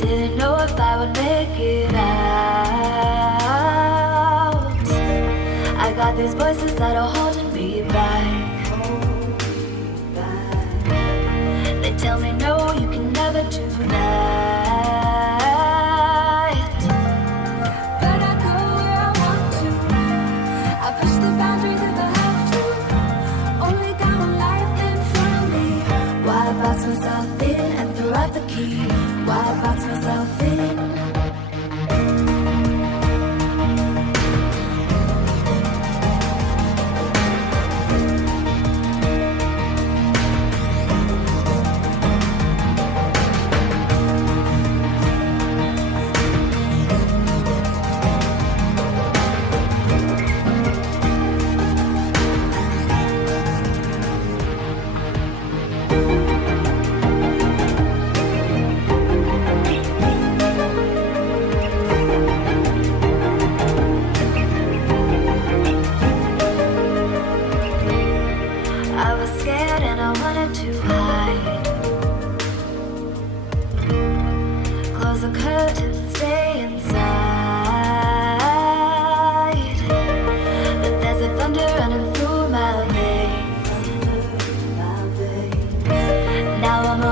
Didn't know if I would make it out. I got these voices that are holding me back. They tell me no, you can never do that. But I go where I want to. I push the boundaries if I have to. Only got one life in front of me. Why box myself in and throw out the key? Why box myself in?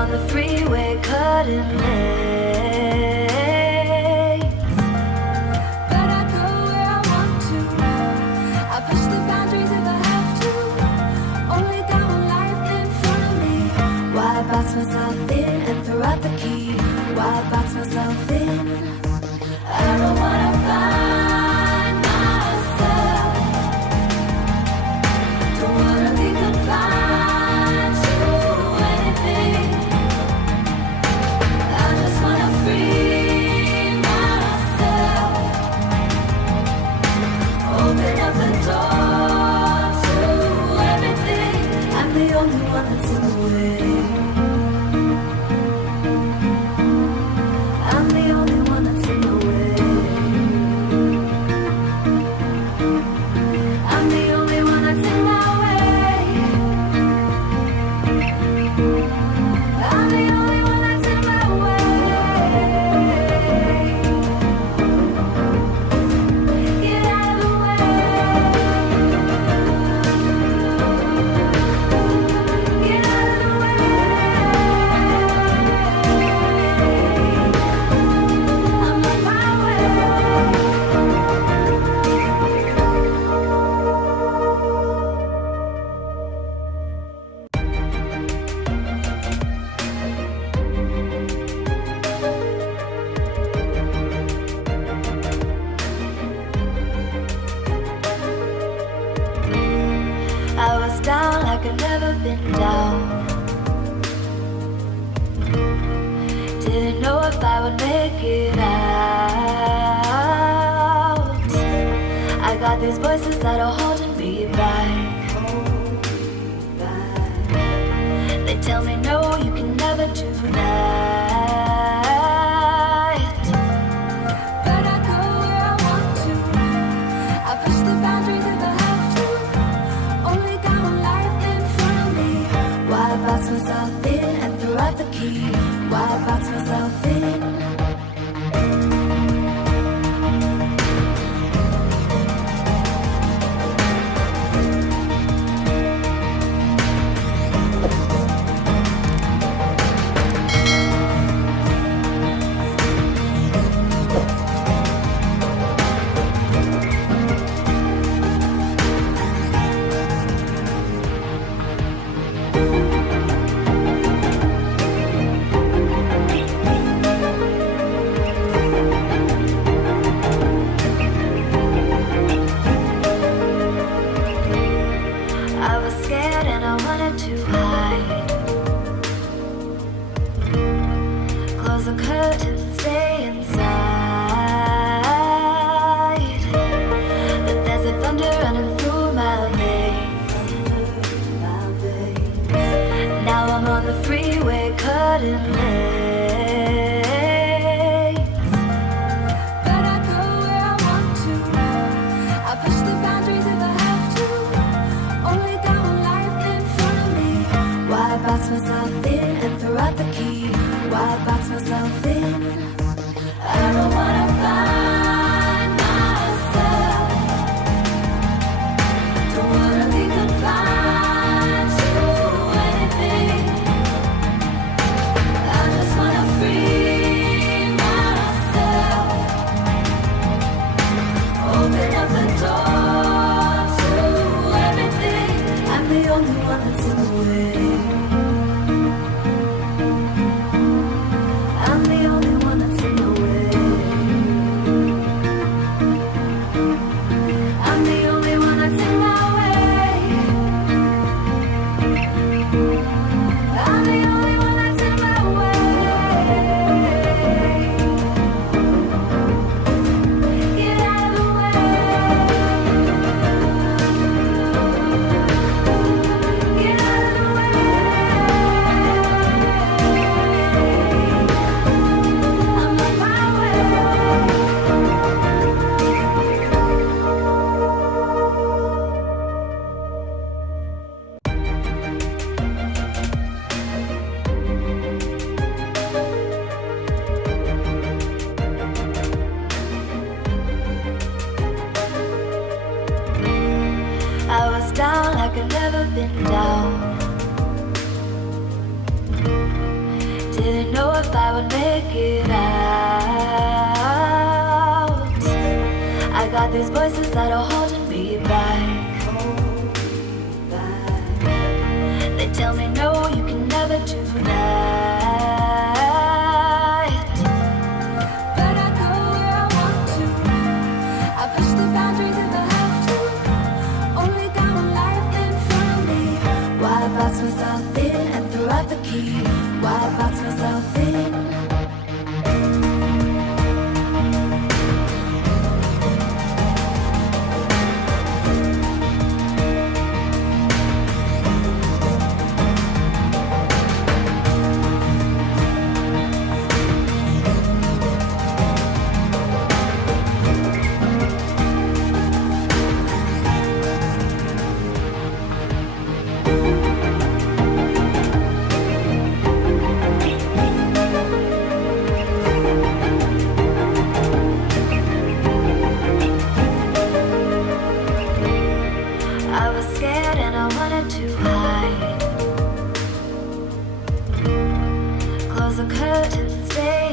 The freeway cutting lanes, but I go where I want to. I push the boundaries if I have to. Only got one life in front of me. Why box myself in and throw out the key? Why box myself in? I don't wanna find myself. Don't wanna be confined to anything. Open up the door to everything. I'm the only one that's in the way. I'm the only one that's in the way. I'm the only one that's in my way. I'm the only one that's in my way. Get out of the way. Get out of the way. I'm on my way. I was down like I've never been down. Didn't know if I would make it out. I got these voices that are holding me back. They tell me no, you can never do that. But I go where I want to. I push the boundaries if I have to. Only got one life in front of me. Why box myself in and throw out the key? Why box myself in? I was scared and I wanted to hide. Close the curtains and stay inside. But there's a thunder running through my veins. Now I'm on the freeway cutting lanes, but I go where I want to. I push the boundaries if I have to. Only got one life in front of me. Why box myself in and throw out the key? Why box myself in? Didn't know if I would make it out. I got these voices that are holding me back. They tell me no, you can never do that. But I go where I want to. I push the boundaries if I have to. Only got one life in front of me. Why box myself in and throw out the key? Why box myself in? I was scared and I wanted to hide. Close the curtains, stay